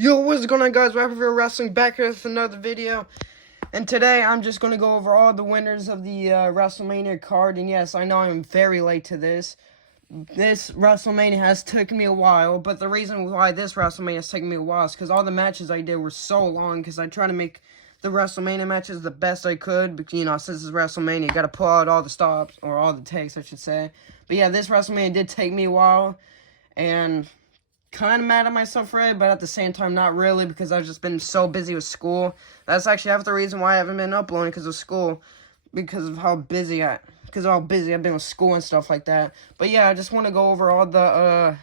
Yo, what's going on, guys? Rapperville Wrestling back here with another video. And today I'm just going to go over all the winners of the Wrestlemania card. And yes, I know I'm very late to this. This Wrestlemania has taken me a while, but the reason why this Wrestlemania has taken me a while is because all the matches I did were so long, because I try to make the Wrestlemania matches the best I could, because, you know, since it's Wrestlemania, you got to pull out all the stops, or all the takes, I should say. But yeah, this Wrestlemania did take me a while, and kind of mad at myself for it, but at the same time, not really, because I've just been so busy with school. That's actually half the reason why I haven't been uploading, because of school, because of how busy I've been with school and stuff like that. But yeah, I just want to go over all the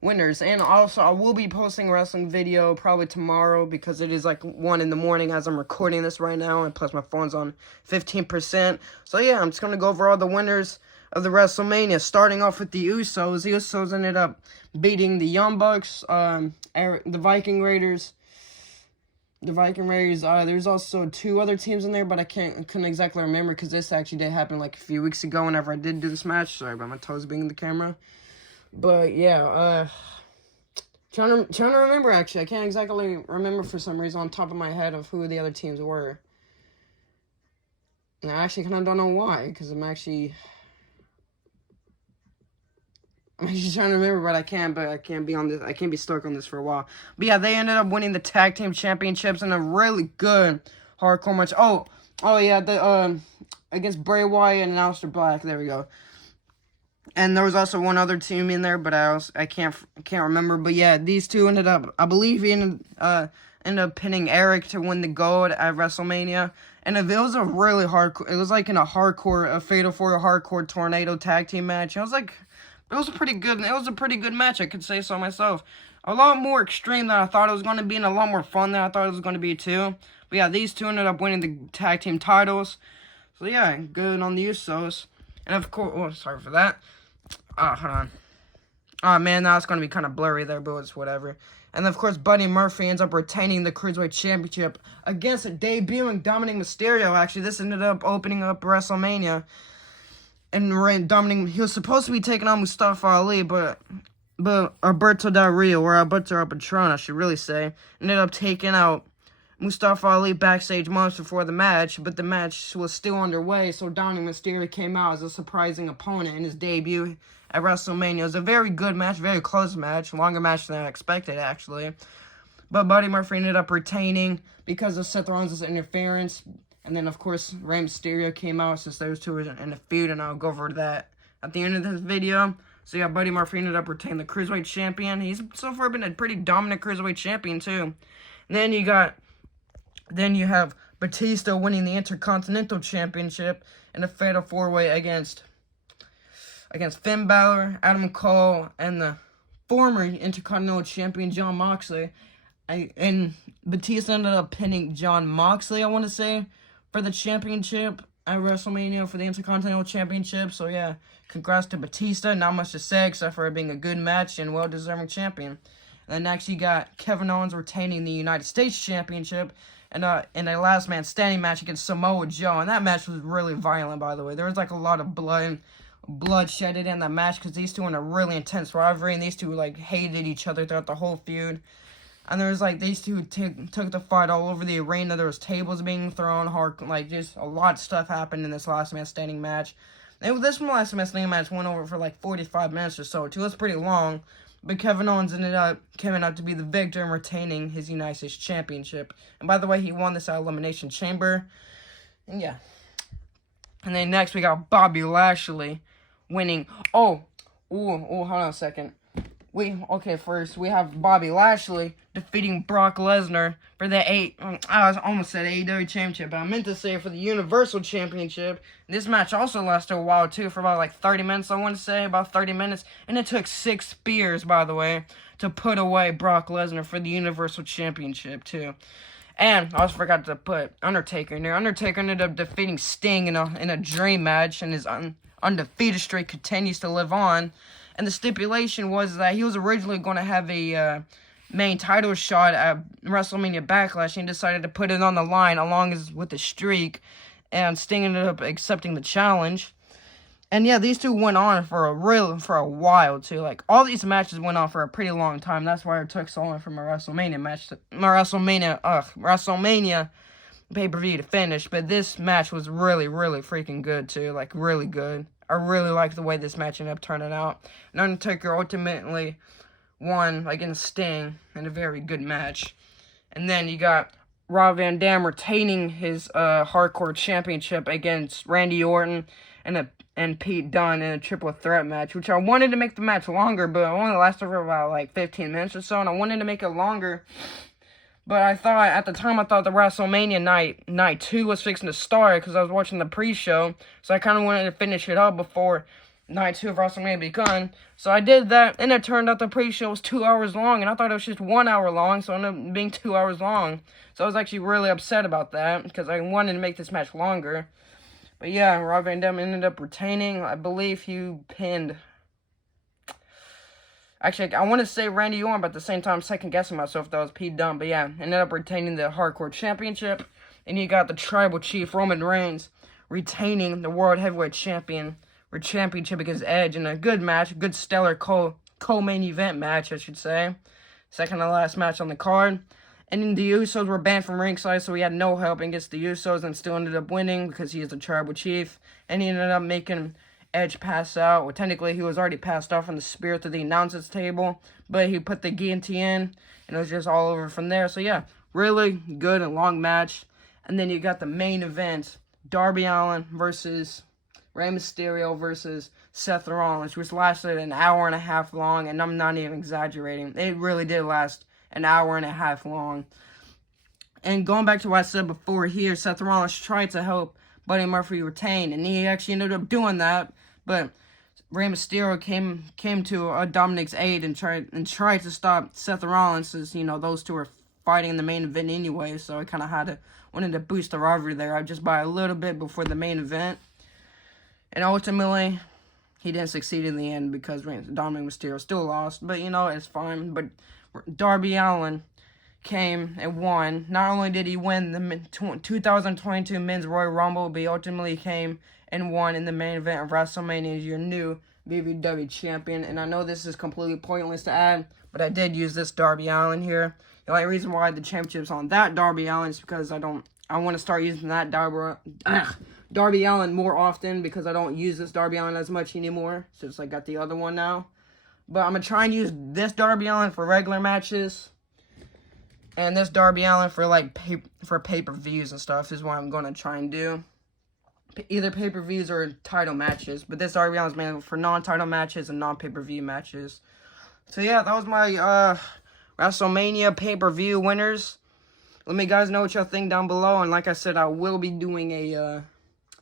winners, and also I will be posting a wrestling video probably tomorrow, because it is like 1 in the morning as I'm recording this right now, and plus my phone's on 15%. So yeah, I'm just gonna go over all the winners of the WrestleMania, starting off with the Usos. The Usos ended up beating the Young Bucks, the Viking Raiders. There's also 2 other teams in there, but I couldn't exactly remember, because this actually did happen like a few weeks ago whenever I did do this match. Sorry about my toes being in the camera. But yeah, trying to remember, actually. I can't exactly remember for some reason on top of my head of who the other teams were. And I actually kind of don't know why, because I'm actually trying to remember, but I can't be stuck on this for a while. But yeah, they ended up winning the tag team championships in a really good hardcore match. Oh yeah, the against Bray Wyatt and Aleister Black. There we go. And there was also one other team in there, but I can't remember. But yeah, these two ended up, I believe he ended up pinning Eric to win the gold at WrestleMania. And it was a really hardcore, it was like in a Fatal 4 hardcore tornado tag team match. It was a pretty good match, I could say so myself. A lot more extreme than I thought it was going to be, and a lot more fun than I thought it was going to be too. But yeah, these two ended up winning the tag team titles. So yeah, good on the Usos. And of course, oh, sorry for that. Hold on. Oh man, now it's going to be kind of blurry there, but it's whatever. And of course, Buddy Murphy ends up retaining the Cruiserweight Championship against a debuting Dominic Mysterio. Actually, this ended up opening up WrestleMania. And Dominic, he was supposed to be taking on Mustafa Ali, but Alberto Del Rio, or Alberto El Patron, I should really say, ended up taking out Mustafa Ali backstage months before the match, but the match was still underway, so Dominic Mysterio came out as a surprising opponent in his debut at WrestleMania. It was a very good match, very close match, longer match than I expected, actually. But Buddy Murphy ended up retaining because of Seth Rollins' interference. And then, of course, Rey Mysterio came out since those two were in a feud, and I'll go over that at the end of this video. So, yeah, Buddy Murphy ended up retaining the Cruiserweight Champion. He's so far been a pretty dominant Cruiserweight Champion, too. And then you have Batista winning the Intercontinental Championship in a Fatal 4-Way against Finn Balor, Adam Cole, and the former Intercontinental Champion, Jon Moxley. And Batista ended up pinning Jon Moxley, I want to say, for the championship at WrestleMania, for the Intercontinental Championship. So yeah, congrats to Batista. Not much to say except for it being a good match and well-deserving champion. And then next you got Kevin Owens retaining the United States Championship in a last man standing match against Samoa Joe. And that match was really violent, by the way. There was like a lot of blood shedded in that match, because these two were in a really intense rivalry, and these two like hated each other throughout the whole feud. And there was, like, these two took the fight all over the arena. There was tables being thrown, just a lot of stuff happened in this last man standing match. And this last man standing match went over for, like, 45 minutes or so, too. It was pretty long. But Kevin Owens ended up coming out to be the victor and retaining his United States Championship. And by the way, he won this at Elimination Chamber. And yeah. And then next we got Bobby Lashley winning. Hold on a second. First we have Bobby Lashley defeating Brock Lesnar for the I almost said AEW Championship, but I meant to say for the Universal Championship. This match also lasted a while too, for about like 30 minutes, I want to say, about 30 minutes. And it took 6 spears, by the way, to put away Brock Lesnar for the Universal Championship too. And I also forgot to put Undertaker in there. Undertaker ended up defeating Sting in a dream match, and his undefeated streak continues to live on. And the stipulation was that he was originally going to have a main title shot at WrestleMania Backlash, and he decided to put it on the line along with the streak, and Sting ended up accepting the challenge. And yeah, these two went on for a while too. Like all these matches went on for a pretty long time. That's why it took so long for my WrestleMania pay-per-view to finish. But this match was really, really freaking good too. Like really good. I really liked the way this match ended up turning out. And Undertaker ultimately won against Sting in a very good match. And then you got Rob Van Dam retaining his hardcore championship against Randy Orton and Pete Dunne in a triple threat match, which I wanted to make the match longer, but it only lasted for about like 15 minutes or so, and I wanted to make it longer. But at the time, I thought the WrestleMania night 2 was fixing to start because I was watching the pre-show, so I kind of wanted to finish it up before night 2 of WrestleMania begun. So I did that, and it turned out the pre-show was 2 hours long, and I thought it was just 1 hour long, so it ended up being 2 hours long. So I was actually really upset about that because I wanted to make this match longer. But yeah, Rob Van Dam ended up retaining. I believe he pinned. Actually, I want to say Randy Orton, but at the same time, second-guessing myself if that was Pete Dunne. But yeah, ended up retaining the Hardcore Championship. And you got the Tribal Chief, Roman Reigns, retaining the World Heavyweight Championship against Edge in a good match. Good stellar co-main event match, I should say. Second to last match on the card. And then the Usos were banned from ringside, so he had no help against the Usos and still ended up winning because he is the Tribal Chief. And he ended up making Edge pass out. Well, technically, he was already passed out from the spear to the announcers table, but he put the guillotine, and it was just all over from there. So, yeah, really good and long match. And then you got the main event, Darby Allin versus Rey Mysterio versus Seth Rollins, which lasted an hour and a half long, and I'm not even exaggerating. It really did last an hour and a half long. And going back to what I said before here, Seth Rollins tried to help Buddy Murphy retain, and he actually ended up doing that, but Rey Mysterio came to Dominic's aid and tried to stop Seth Rollins, since, you know, those two were fighting in the main event anyway, so I kind of wanted to boost the rivalry there just by a little bit before the main event. And ultimately, he didn't succeed in the end because Dominic Mysterio still lost, but, you know, it's fine. But Darby Allin came and won. Not only did he win the 2022 Men's Royal Rumble, but he ultimately came and won in the main event of WrestleMania as your new WWE champion. And I know this is completely pointless to add, but I did use this Darby Allin here. The only reason why the championship's on that Darby Allin is because I want to start using that Darby Allin more often because I don't use this Darby Allin as much anymore since I got the other one now. But I'm going to try and use this Darby Allin for regular matches. And this Darby Allin for pay-per-views and stuff is what I'm going to try and do. Either pay-per-views or title matches. But this Darby Allin is made for non-title matches and non-pay-per-view matches. So yeah, that was my WrestleMania pay-per-view winners. Let me guys know what y'all think down below. And like I said, I will be doing a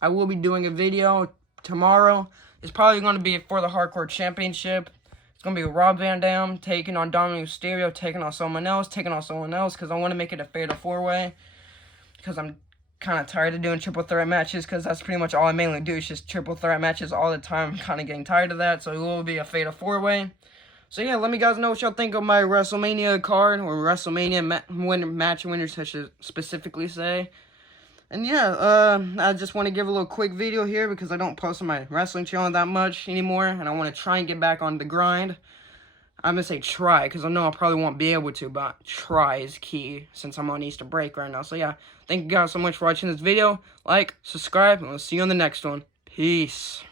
video tomorrow. It's probably going to be for the Hardcore Championship. It's going to be Rob Van Dam taking on Dominic Mysterio, taking on someone else, because I want to make it a fatal 4-way. Because I'm kind of tired of doing triple threat matches, because that's pretty much all I mainly do is just triple threat matches all the time. I'm kind of getting tired of that, so it will be a fatal 4-way. So yeah, let me guys know what y'all think of my WrestleMania card, or WrestleMania match winners, I should specifically say. And yeah, I just want to give a little quick video here because I don't post on my wrestling channel that much anymore, and I want to try and get back on the grind. I'm going to say try, because I know I probably won't be able to, but try is key since I'm on Easter break right now. So yeah, thank you guys so much for watching this video. Like, subscribe, and we'll see you on the next one. Peace.